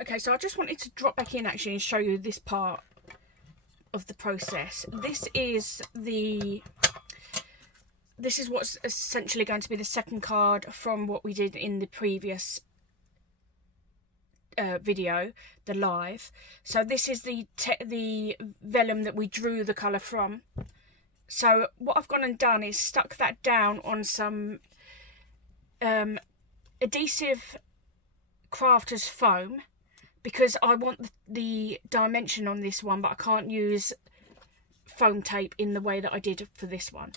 Okay, so I just wanted to drop back in actually and show you this part of the process. This is what's essentially going to be the second card from what we did in the previous video, the live. So this is the vellum that we drew the colour from. So what I've gone and done is stuck that down on some adhesive crafter's foam, because I want the dimension on this one, but I can't use foam tape in the way that I did for this one.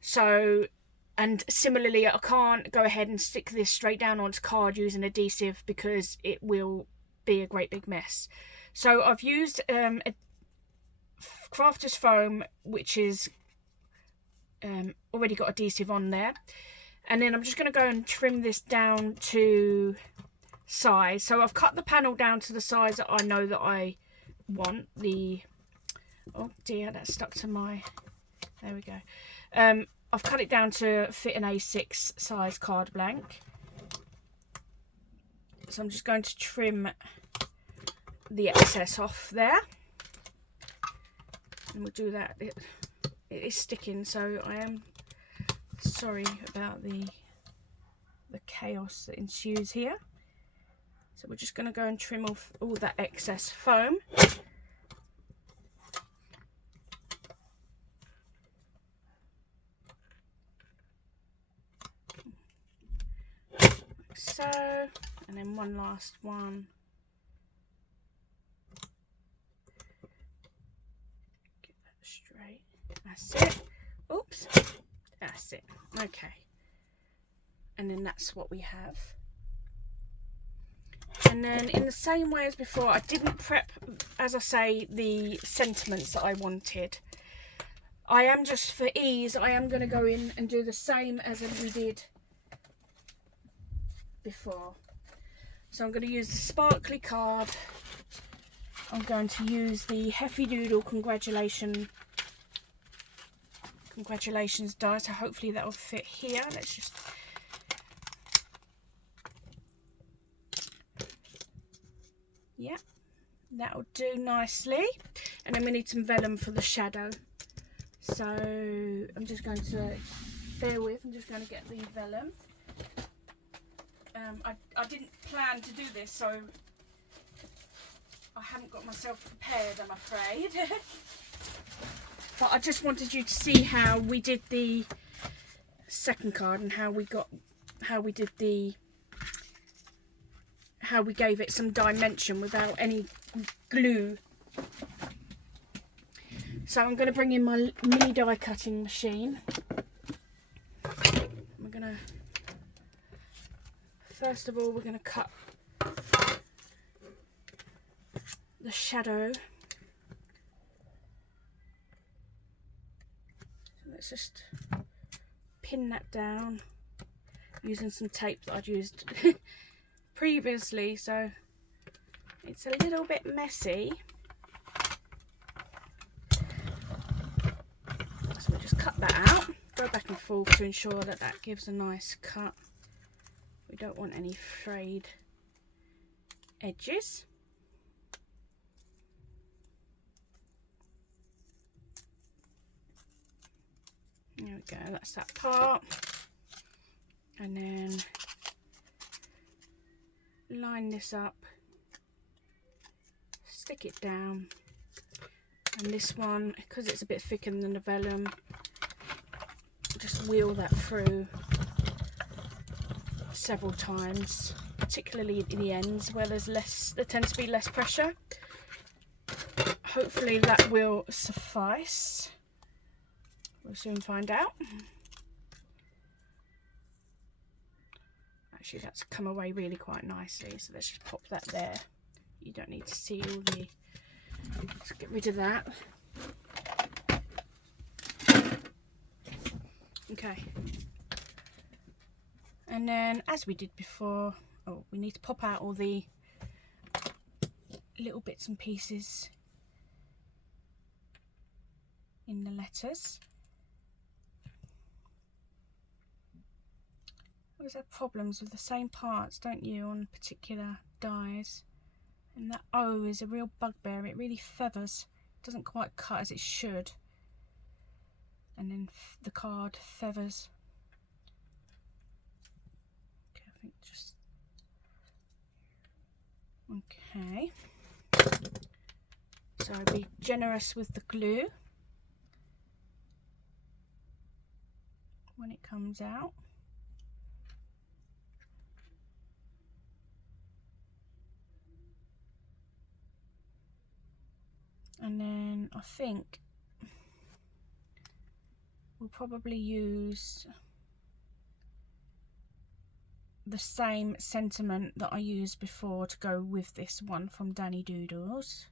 So, and similarly, I can't go ahead and stick this straight down onto card using adhesive because it will be a great big mess. So I've used a crafter's foam, which is already got adhesive on there, and then I'm just going to go and trim this down to size. So I've cut the panel down to the size that I know that I want. Oh dear, that's stuck to my, there we go. I've cut it down to fit an A6 size card blank. So I'm just going to trim the excess off there, and we'll do that. It is sticking, so I am sorry about the chaos that ensues here. So we're just going to go and trim off all that excess foam. Like so, and then one last one. Get that straight. That's it. Oops. That's it. Okay. And then that's what we have. And then in the same way as before, I didn't prep, as I say, the sentiments that I wanted. I am, just for ease, I am going to go in and do the same as we did before. So I'm going to use the sparkly card. I'm going to use the Heffy Doodle congratulations die. So hopefully that will fit here. Let's just... yeah, that'll do nicely. And then we need some vellum for the shadow. So I'm just going to, bear with, I'm just going to get the vellum. I didn't plan to do this, so I haven't got myself prepared, I'm afraid. But I just wanted you to see how we did the second card and how we gave it some dimension without any glue. So I'm going to bring in my mini die cutting machine. We're going to, first of all, we're going to cut the shadow. So let's just pin that down using some tape that I'd used previously, so it's a little bit messy. So we'll just cut that out, go back and forth to ensure that that gives a nice cut. We don't want any frayed edges. There we go, that's that part. And then line this up, stick it down, and this one, because it's a bit thicker than the vellum, just wheel that through several times, particularly in the ends where there tends to be less pressure. Hopefully that will suffice. We'll soon find out. Actually, that's come away really quite nicely, so let's just pop that there. You don't need to see all the... let's get rid of that. Okay. And then, as we did before, oh, we need to pop out all the little bits and pieces in the letters. Always have problems with the same parts, don't you, on particular dies? And that O is a real bugbear. It really feathers. It doesn't quite cut as it should. And then the card feathers. Okay, I think just... Okay. So be generous with the glue when it comes out. And then I think we'll probably use the same sentiment that I used before to go with this one from Dani Doodles,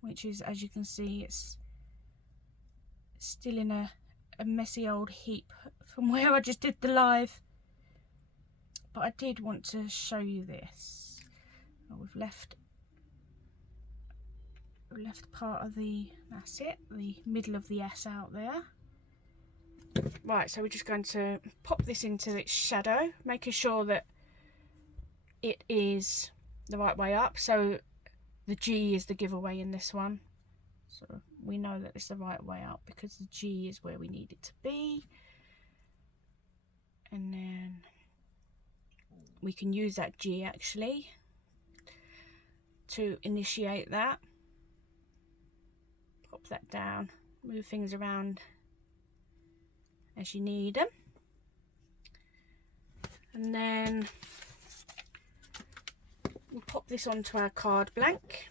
which is, as you can see, it's still in a messy old heap from where I just did the live, but I did want to show you this. Oh, we've left part of the, that's it, the middle of the S out there. Right, so we're just going to pop this into its shadow, making sure that it is the right way up. So the G is the giveaway in this one. So we know that it's the right way up because the G is where we need it to be. And then we can use that G actually to initiate that. Pop that down, move things around as you need them. And then we'll pop this onto our card blank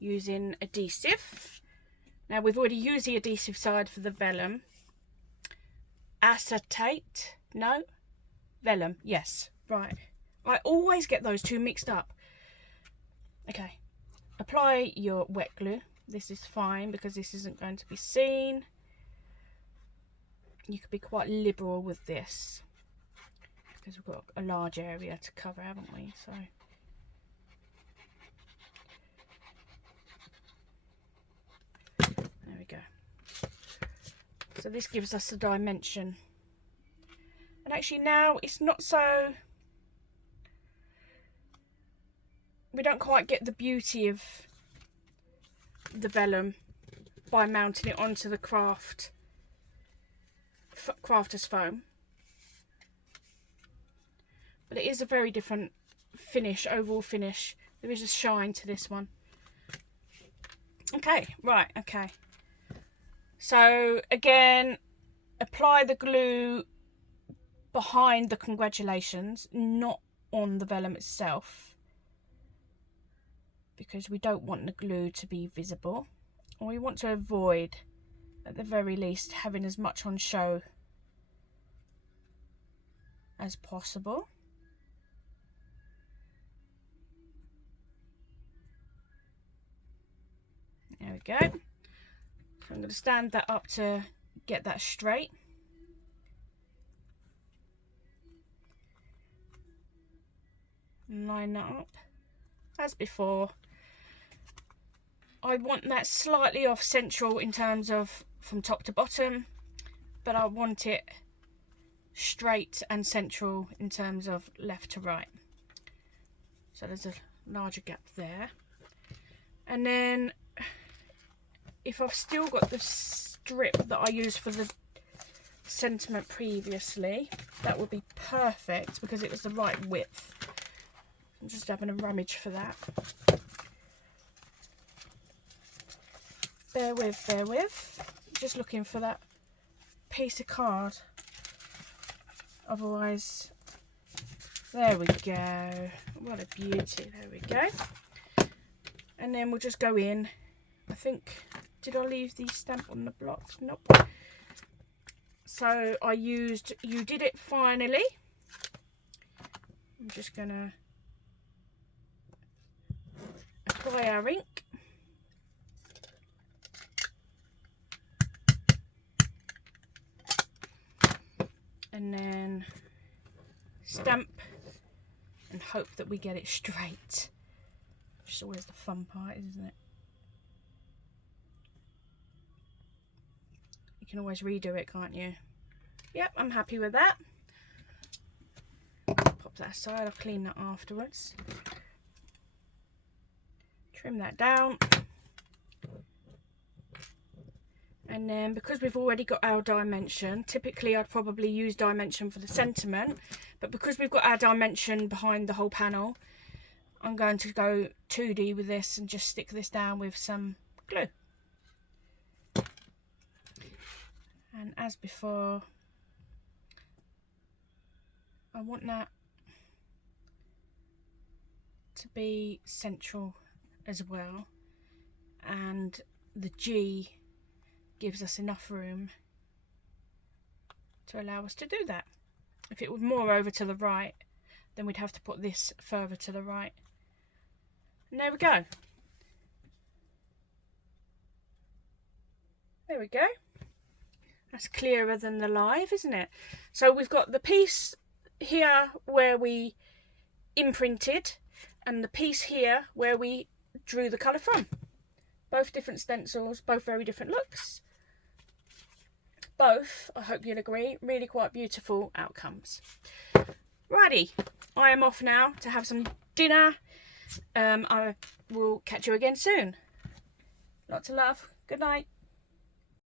using adhesive. Now we've already used the adhesive side for the vellum. Acetate, no, vellum, yes, right. I always get those two mixed up. Okay, apply your wet glue. This is fine because this isn't going to be seen. You could be quite liberal with this because we've got a large area to cover, haven't we? So there we go. So this gives us a dimension. And actually now it's not so... We don't quite get the beauty of the vellum by mounting it onto the crafter's foam. But it is a very different finish, overall finish. There is a shine to this one. Okay, right, okay. So again, apply the glue behind the congratulations, not on the vellum itself, because we don't want the glue to be visible. Or we want to avoid, at the very least, having as much on show as possible. There we go. So I'm going to stand that up to get that straight. And line that up as before. I want that slightly off central in terms of from top to bottom, but I want it straight and central in terms of left to right. So there's a larger gap there. And then if I've still got the strip that I used for the sentiment previously, that would be perfect because it was the right width. I'm just having a rummage for that. Bear with. Just looking for that piece of card. Otherwise, there we go. What a beauty. There we go. And then we'll just go in. I think, did I leave the stamp on the block? Nope. So I used You Did It Finally. I'm just gonna apply our ink. And then stamp and hope that we get it straight. Which is always the fun part, isn't it? You can always redo it, can't you? Yep, I'm happy with that. pop that aside. I'll clean that afterwards. Trim that down. And then, because we've already got our dimension, typically I'd probably use dimension for the sentiment, but because we've got our dimension behind the whole panel, I'm going to go 2D with this and just stick this down with some glue. And as before, I want that to be central as well, and the G gives us enough room to allow us to do that. If it was more over to the right, then we'd have to put this further to the right. And there we go. There we go. That's clearer than the live, isn't it? So we've got the piece here where we imprinted and the piece here where we drew the colour from. Both different stencils, both very different looks. Both, I hope you'll agree, really quite beautiful outcomes. Righty, I am off now to have some dinner. I will catch you again soon. Lots of love. Good night.